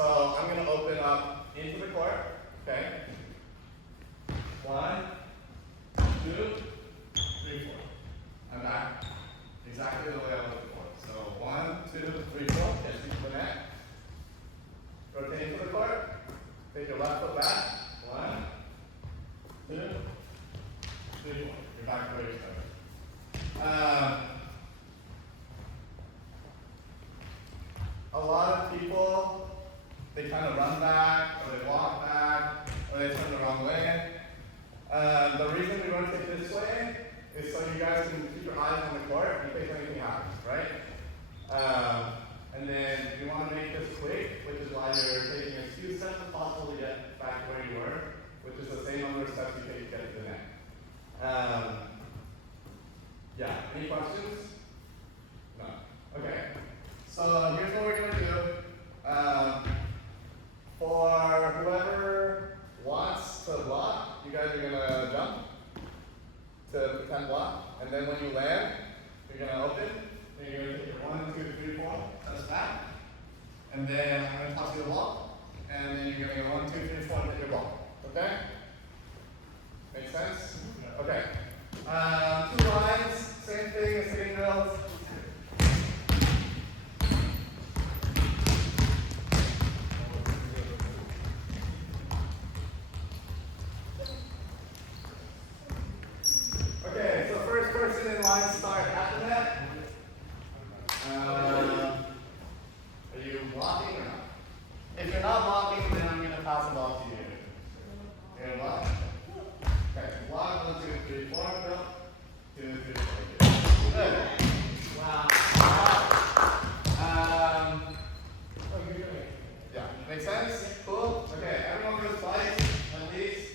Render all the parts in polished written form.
So I'm going to open up into the court. Okay. 1, 2, 3, 4. I'm back exactly the way I was before. So 1, 2, 3, 4. Catch into the net. Rotate into the court. Take your left foot back. 1, 2, 3, 4. You're back to where you started. A lot of people, they kind of run back, or they walk back, or they turn the wrong way. The reason we rotate this way is so you guys can keep your eyes on the court in case anything happens, right? And then you want to make this quick, which is why you're taking as few steps as possible to get back to where you were, which is the same number of steps you take to get to the net. Yeah, any questions? No. Okay. So here's what we're going to do. For whoever wants to block, you guys are going to jump to pretend block. And then when you land, you're going to open. Then you're going to take your 1, 2, 3, 4, touch back. And then I'm going to toss you the ball. And then you're going to go 1, 2, 3, 4, and hit your ball. Okay? Make sense? Okay. 2 lines, same thing as hitting drills. Okay, so first person in line start at the net. Are you blocking or not? If you're not blocking, then I'm going to pass the ball to you. You're going to block? Okay, block 1, 2, 3, 4, go. 2, 3, 4, good. Wow. Yeah, make sense? Cool? Okay, everyone goes twice, at least.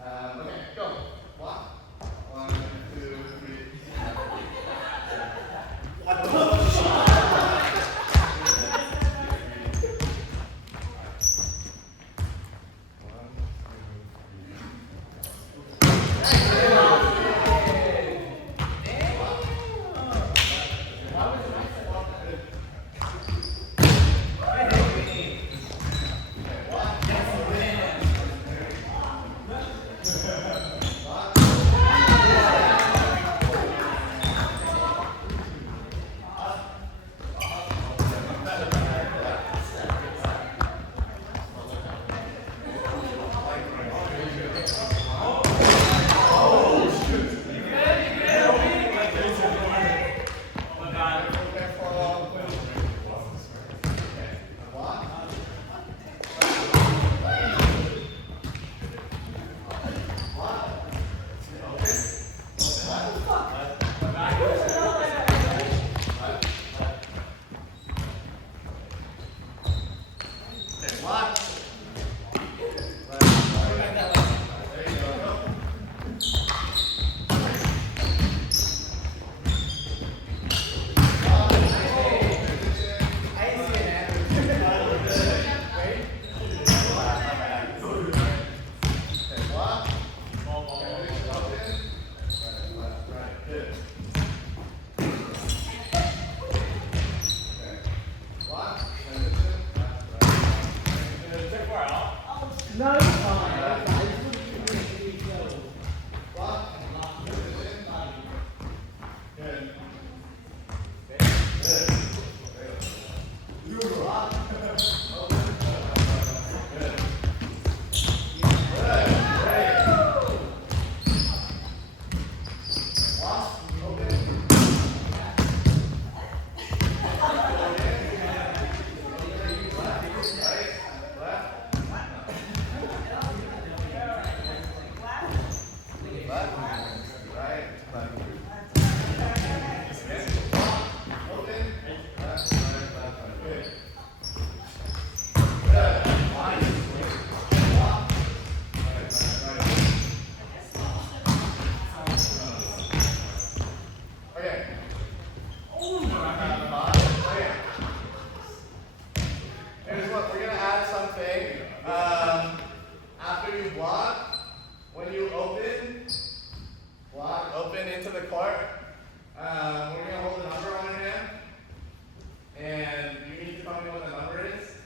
Okay, go. Block. 1, 2, 3.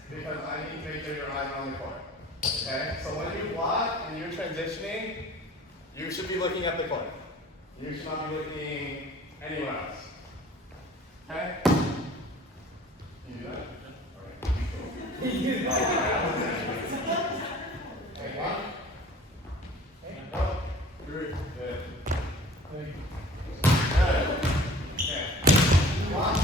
Because I need make sure your eyes are on the court. Okay? So when you block and you're transitioning, you should be looking at the court. You should not be looking anywhere else. Okay? Can you do that? All right. Okay, one. Okay, go. Good. Good. Good. Okay. One.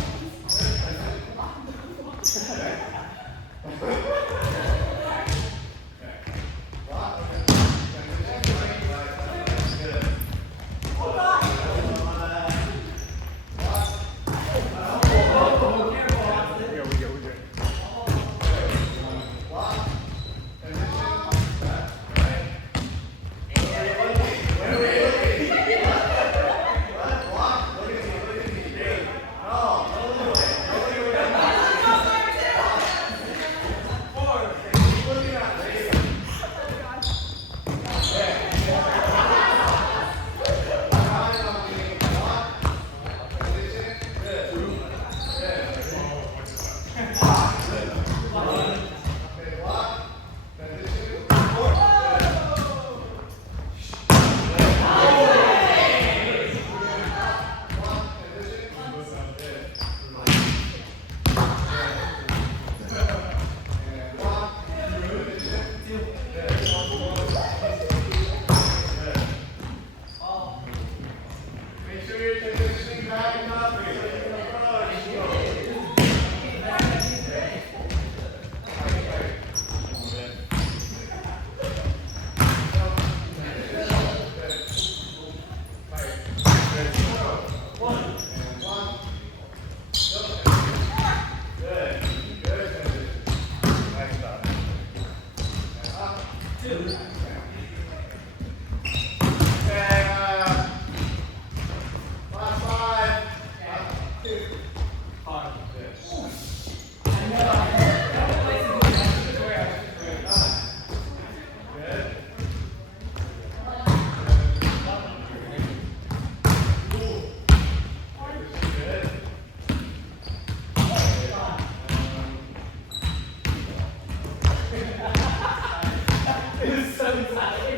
Okay.